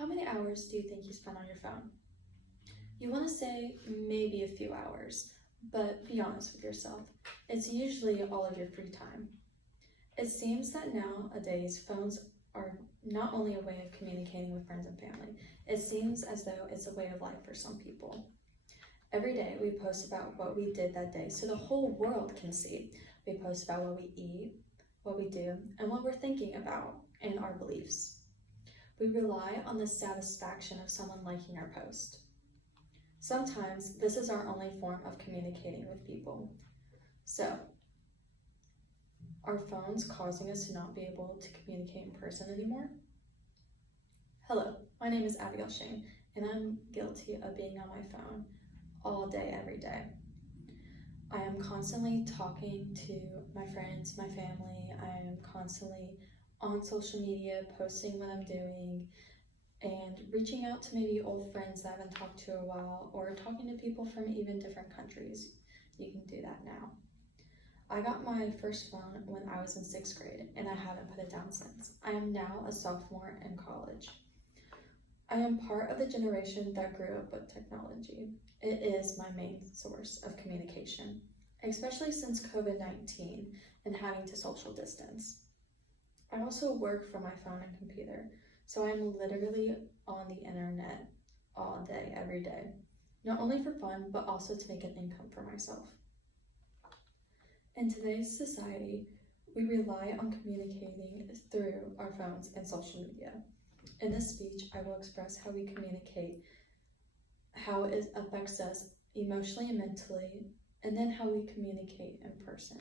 How many hours do you think you spend on your phone? You want to say maybe a few hours, but be honest with yourself. It's usually all of your free time. It seems that nowadays phones are not only a way of communicating with friends and family, it seems as though it's a way of life for some people. Every day we post about what we did that day so the whole world can see. We post about what we eat, what we do, and what we're thinking about, and our beliefs. We rely on the satisfaction of someone liking our post. Sometimes this is our only form of communicating with people. So, are phones causing us to not be able to communicate in person anymore? Hello, my name is Abigail Shane, and I'm guilty of being on my phone all day, every day. I am constantly talking to my friends, my family. I am constantly on social media, posting what I'm doing, and reaching out to maybe old friends that I haven't talked to in a while, or talking to people from even different countries. You can do that now. I got my first phone when I was in 6th grade, and I haven't put it down since. I am now a sophomore in college. I am part of the generation that grew up with technology. It is my main source of communication, especially since COVID-19 and having to social distance. I also work from my phone and computer, so I'm literally on the internet all day, every day, not only for fun, but also to make an income for myself. In today's society, we rely on communicating through our phones and social media. In this speech, I will express how we communicate, how it affects us emotionally and mentally, and then how we communicate in person.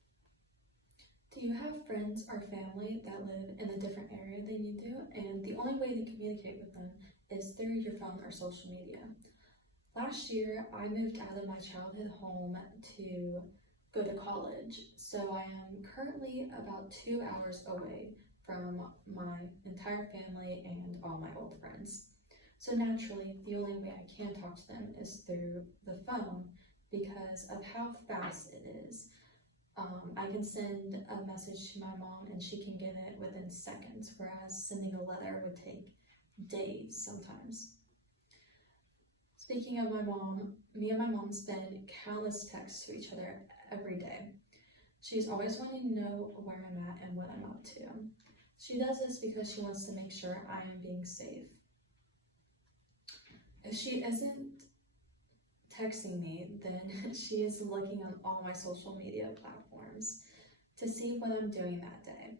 Do you have friends or family that live in a different area than you do, and the only way to communicate with them is through your phone or social media? Last year, I moved out of my childhood home to go to college, so I am currently about 2 hours away from my entire family and all my old friends. So naturally, the only way I can talk to them is through the phone because of how fast it is. I can send a message to my mom and she can get it within seconds, whereas sending a letter would take days sometimes. Speaking of my mom, me and my mom spend countless texts to each other every day. She's always wanting to know where I'm at and what I'm up to. She does this because she wants to make sure I am being safe. If she isn't texting me, then she is looking on all my social media platforms to see what I'm doing that day.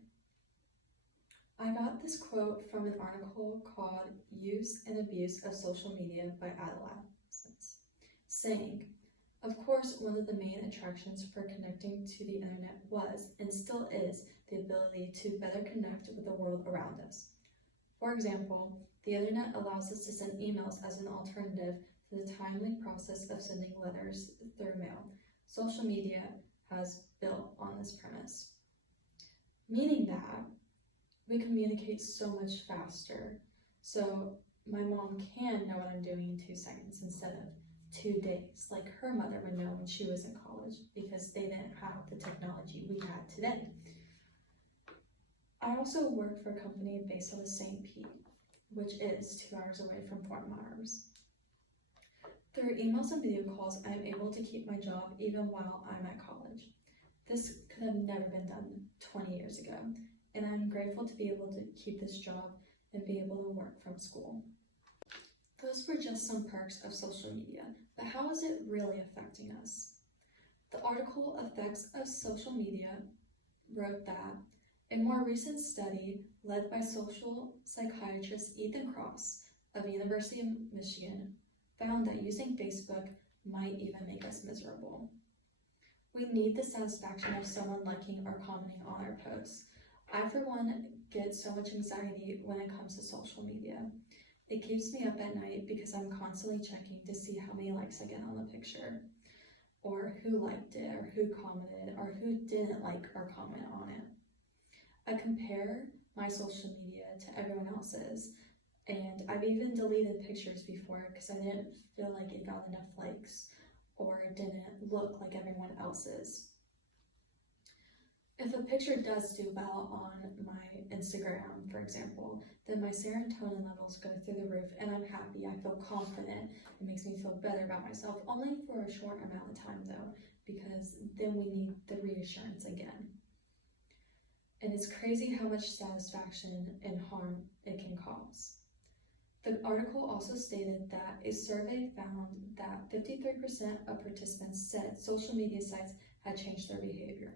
I got this quote from an article called Use and Abuse of Social Media by Adolescents, saying, "Of course, one of the main attractions for connecting to the internet was, and still is, the ability to better connect with the world around us. For example, the internet allows us to send emails as an alternative to the timely process of sending letters through mail. Social media has built on this premise." Meaning that we communicate so much faster. So my mom can know what I'm doing in 2 seconds instead of 2 days, like her mother would know when she was in college, because they didn't have the technology we had today. I also work for a company based out of St. Pete, which is 2 hours away from Fort Myers. Through emails and video calls, I am able to keep my job even while I'm at college. This could have never been done 20 years ago, and I'm grateful to be able to keep this job and be able to work from school. Those were just some perks of social media, but how is it really affecting us? The article Effects of Social Media wrote that a more recent study led by social psychiatrist Ethan Kross of the University of Michigan found that using Facebook might even make us miserable. We need the satisfaction of someone liking or commenting on our posts. I, for one, get so much anxiety when it comes to social media. It keeps me up at night because I'm constantly checking to see how many likes I get on the picture, or who liked it, or who commented, or who didn't like or comment on it. I compare my social media to everyone else's, and I've even deleted pictures before because I didn't feel like it got enough likes or it didn't look like everyone else's. If a picture does do well on my Instagram, for example, then my serotonin levels go through the roof and I'm happy, I feel confident, it makes me feel better about myself, only for a short amount of time though, because then we need the reassurance again. And it's crazy how much satisfaction and harm it can cause. The article also stated that a survey found that 53% of participants said social media sites had changed their behavior,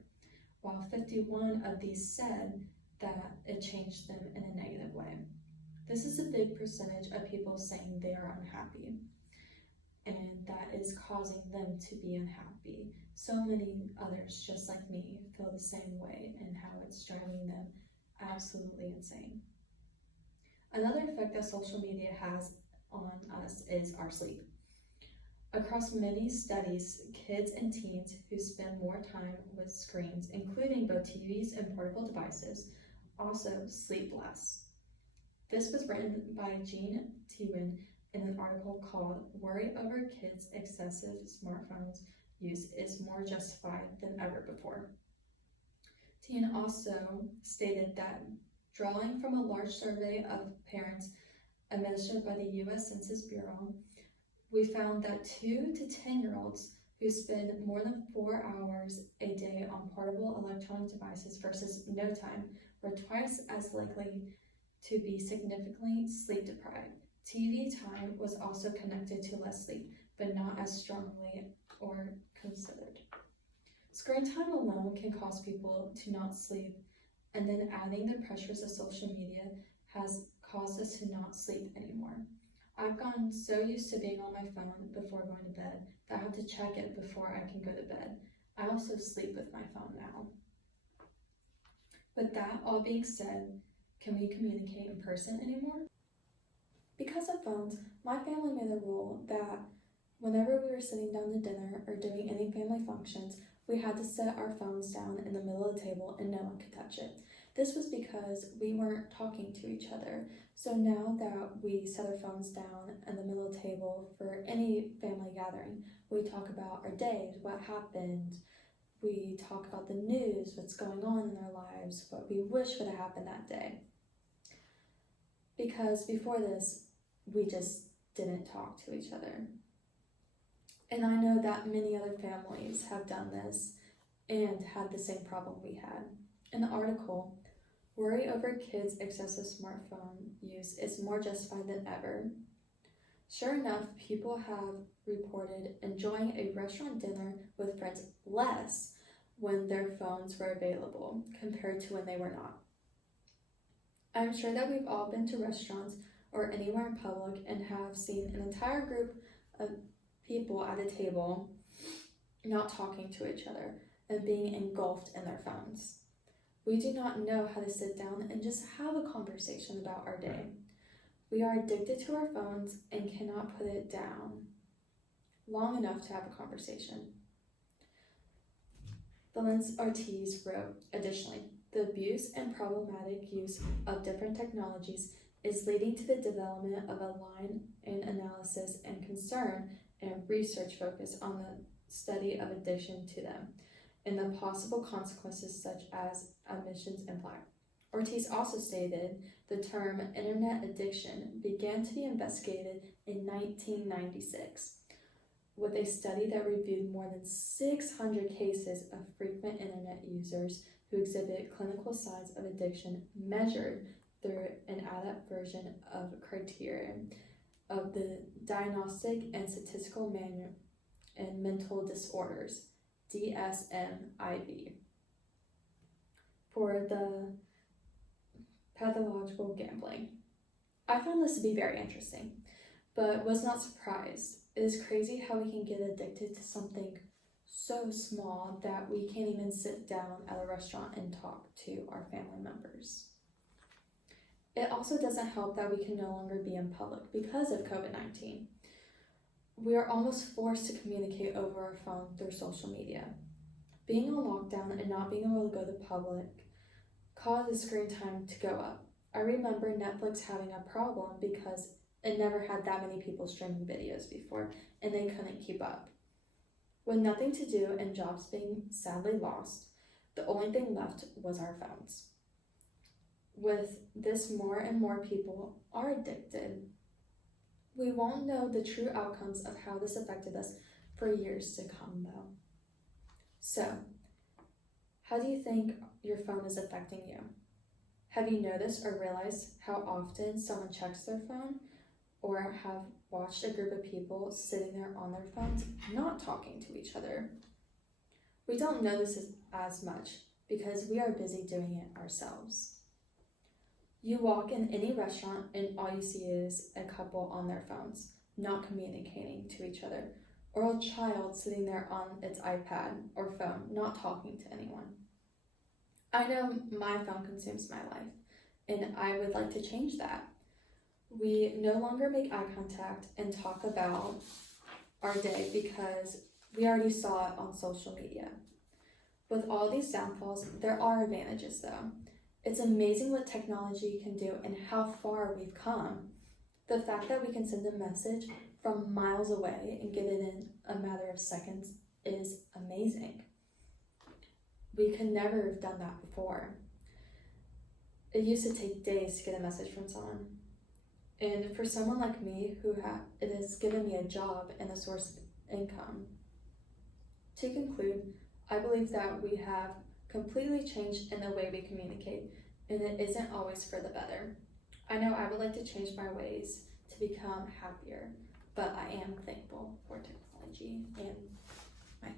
while 51 of these said that it changed them in a negative way. This is a big percentage of people saying they are unhappy, and that is causing them to be unhappy. So many others, just like me, feel the same way and how it's driving them absolutely insane. Another effect that social media has on us is our sleep. Across many studies, kids and teens who spend more time with screens, including both TVs and portable devices, also sleep less. This was written by Jean Tewin in an article called "Worry Over Kids' Excessive Smartphones Use is More Justified Than Ever Before." Tewin also stated that drawing from a large survey of parents administered by the U.S. Census Bureau, we found that 2 to 10-year-olds who spend more than 4 hours a day on portable electronic devices versus no time were twice as likely to be significantly sleep deprived. TV time was also connected to less sleep, but not as strongly or considered. Screen time alone can cause people to not sleep, and then adding the pressures of social media has caused us to not sleep anymore. I've gotten so used to being on my phone before going to bed that I have to check it before I can go to bed. I also sleep with my phone now. With that all being said, can we communicate in person anymore? Because of phones, my family made a rule that whenever we were sitting down to dinner or doing any family functions, we had to set our phones down in the middle of the table and no one could touch it. This was because we weren't talking to each other. So now that we set our phones down in the middle of the table for any family gathering, we talk about our days, what happened, we talk about the news, what's going on in our lives, what we wish would have happened that day. Because before this, we just didn't talk to each other. And I know that many other families have done this and had the same problem we had. In the article, "Worry over kids' excessive smartphone use is more justified than ever." Sure enough, people have reported enjoying a restaurant dinner with friends less when their phones were available compared to when they were not. I'm sure that we've all been to restaurants or anywhere in public and have seen an entire group of people at a table not talking to each other and being engulfed in their phones. We do not know how to sit down and just have a conversation about our day. We are addicted to our phones and cannot put it down long enough to have a conversation. Valence Ortiz wrote, additionally, the abuse and problematic use of different technologies is leading to the development of a line in analysis and concern and research focus on the study of addiction to them and the possible consequences such as admissions imply. Ortiz also stated the term internet addiction began to be investigated in 1996 with a study that reviewed more than 600 cases of frequent internet users who exhibit clinical signs of addiction measured through an adult version of criteria of the Diagnostic and Statistical Manual in Mental Disorders, DSM-IV, for the pathological gambling. I found this to be very interesting, but was not surprised. It is crazy how we can get addicted to something so small that we can't even sit down at a restaurant and talk to our family members. It also doesn't help that we can no longer be in public because of COVID-19. We are almost forced to communicate over our phone through social media. Being on lockdown and not being able to go to public causes screen time to go up. I remember Netflix having a problem because it never had that many people streaming videos before and they couldn't keep up. With nothing to do and jobs being sadly lost, The only thing left was our phones. With this, more and more people are addicted. We won't know the true outcomes of how this affected us for years to come, though. So, how do you think your phone is affecting you? Have you noticed or realized how often someone checks their phone, or have watched a group of people sitting there on their phones not talking to each other? We don't notice this as much because we are busy doing it ourselves. You walk in any restaurant and all you see is a couple on their phones, not communicating to each other, or a child sitting there on its iPad or phone, not talking to anyone. I know my phone consumes my life, and I would like to change that. We no longer make eye contact and talk about our day because we already saw it on social media. With all these downfalls, there are advantages though. It's amazing what technology can do and how far we've come. The fact that we can send a message from miles away and get it in a matter of seconds is amazing. We could never have done that before. It used to take days to get a message from someone. And for someone like me it has given me a job and a source of income. To conclude, I believe that we have completely changed in the way we communicate, and it isn't always for the better. I know I would like to change my ways to become happier, but I am thankful for technology and my phone.